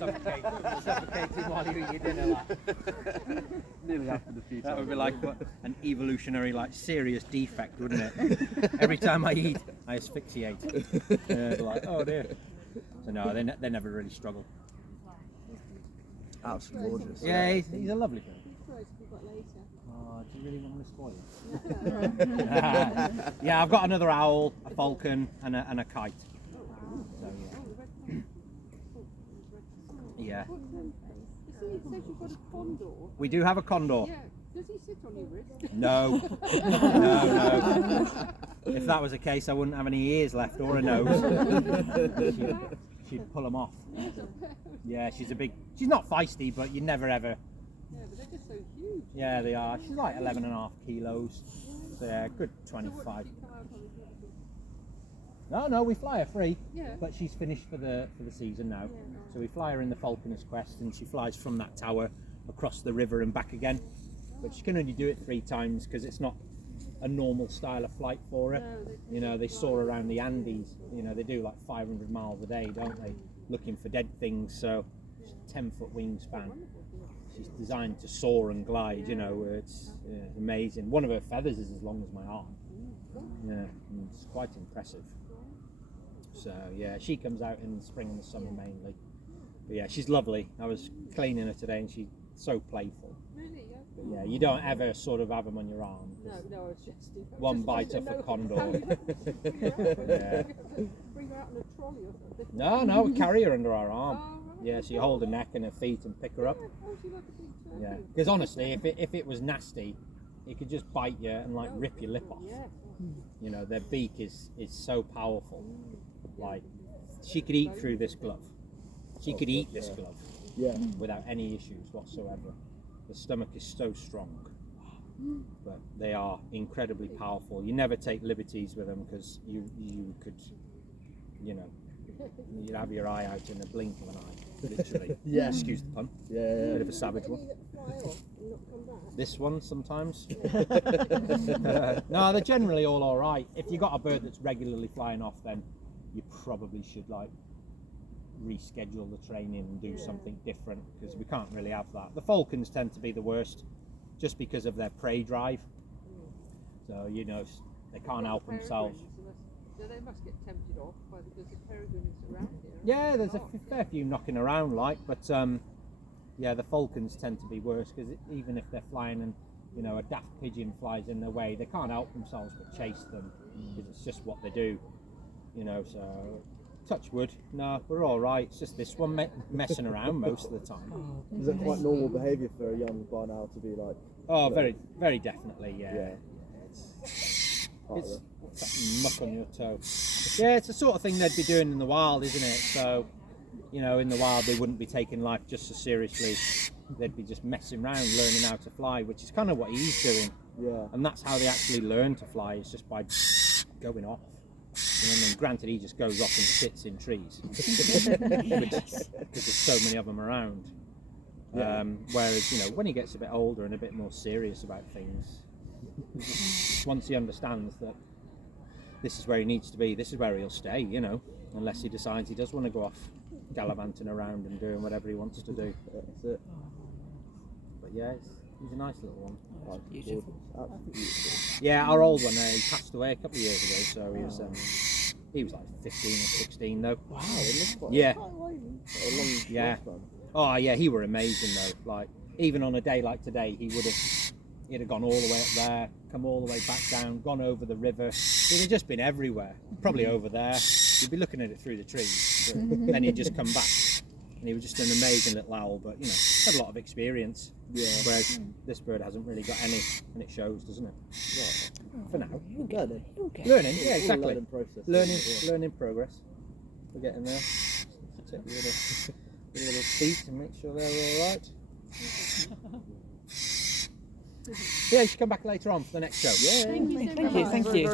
suffocating while you eat your dinner. Nearly happened a few times. That would be like an evolutionary, like, serious defect, wouldn't it? Every time I eat, I asphyxiate. Like, oh dear. So no, they never really struggle. Absolutely gorgeous. Yeah, he's a lovely bird. Oh, do you really want me to spoil it? Yeah, I've got another owl, a falcon, and a kite. So yeah. We do have a condor. Does he sit on your wrist? No. No. If that was the case, I wouldn't have any ears left or a nose. She'd pull them off. Yeah, she's not feisty, but you never ever. Yeah, but they're just so huge. Yeah, they are. She's like 11.5 kilos. So yeah, good 25. No, we fly her free. Yeah. But she's finished for the season now. Yeah. So we fly her in the Falconer's Quest, and she flies from that tower across the river and back again. But she can only do it 3 times because it's not a normal style of flight for her. No, they soar around the Andes. They do like 500 miles a day, don't they? Looking for dead things. So 10-foot wingspan. She's designed to soar and glide. It's amazing. One of her feathers is as long as my arm. Yeah, it's quite impressive. So yeah, she comes out in the spring and the summer mainly. But yeah, she's lovely. I was cleaning her today, and she's so playful. Really? Yeah. But yeah, you don't ever sort of have them on your arm. No, I was just. One bite off a condor. Yeah. Bring her out in a trolley or something. No, we carry her under our arm. Oh, right. Yeah, so you hold her neck and her feet and pick her up. Oh, she like a big turkey. Yeah, because honestly, if it was nasty, it could just bite you and like rip your lip off. Yeah. Their beak is so powerful. Like, she could eat through this glove. She could eat this glove. Yeah. Without any issues whatsoever. The stomach is so strong. But they are incredibly powerful. You never take liberties with them because you could, you'd have your eye out in a blink of an eye, literally. Yeah. Excuse the pun. Yeah. Bit of a savage one. This one sometimes. No, they're generally all alright. If you got a bird that's regularly flying off, then you probably should reschedule the training and do something different, because we can't really have that. The falcons tend to be the worst just because of their prey drive. So they can't help themselves. So they must get tempted off because the peregrines around here. Yeah, there's a fair few knocking around, but the falcons tend to be worse, because even if they're flying and a daft pigeon flies in their way, they can't help themselves but chase them, because it's just what they do. So touch wood, no, we're all right. It's just this one messing around most of the time. Is it quite normal behaviour for a young barn owl to be like? Oh, very, very definitely, yeah. It's that muck on your toe. Yeah, it's the sort of thing they'd be doing in the wild, isn't it? So, in the wild they wouldn't be taking life just as seriously. They'd be just messing around, learning how to fly, which is kind of what he's doing. Yeah. And that's how they actually learn to fly, is just by going off. And then, granted, he just goes off and sits in trees, because there's so many of them around. Yeah. Whereas, when he gets a bit older and a bit more serious about things, once he understands that this is where he needs to be, this is where he'll stay, unless he decides he does want to go off gallivanting around and doing whatever he wants to do. That's it. But yeah, he's a nice little one. Oh, beautiful. Absolutely beautiful. Yeah, our old one, he passed away a couple of years ago, so he was like 15 or 16 though. Wow, it looks quite Yeah. a long Yeah. lifespan. Oh yeah, he were amazing though. Like, even on a day like today, he'd have gone all the way up there, come all the way back down, gone over the river. He'd have just been everywhere. Probably over there. You'd be looking at it through the trees. Then he'd just come back. And he was just an amazing little owl, but had a lot of experience. Yeah. Whereas this bird hasn't really got any, and it shows, doesn't it? Right. For now. Learning. Learning, yeah, All a exactly. learning process. Learning progress. We're getting there. Check the little feet and make sure they're all right. Yeah, you should come back later on for the next show. Yeah. Thank you so much. Thank you.